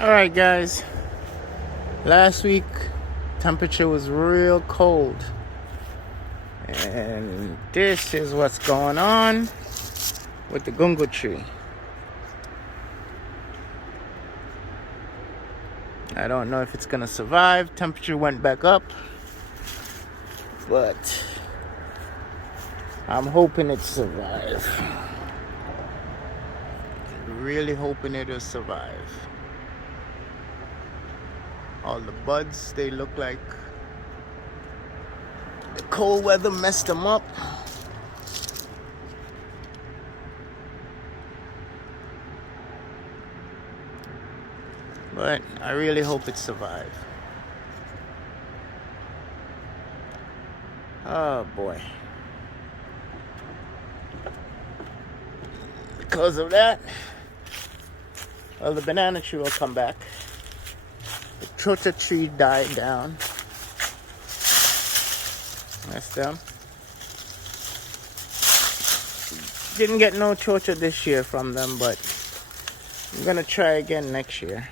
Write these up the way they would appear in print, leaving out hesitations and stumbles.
Alright guys, last week temperature was real cold, and this is what's going on with the Gungo tree. I don't know if it's gonna survive. Temperature went back up, but I'm hoping it survives. Really hoping it'll survive. All the buds, they look like the cold weather messed them up. But I really hope it survives. Oh boy. Because of that, well, the banana tree will come back. The chocha tree died down. That's them. Didn't get no chocha this year from them, but I'm gonna try again next year.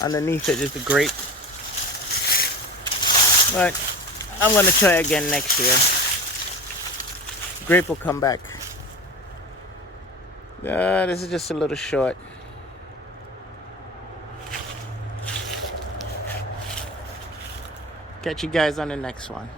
Underneath it is the grape, but I'm gonna try again next year. Grape will come back. This is just a little short. Catch you guys on the next one.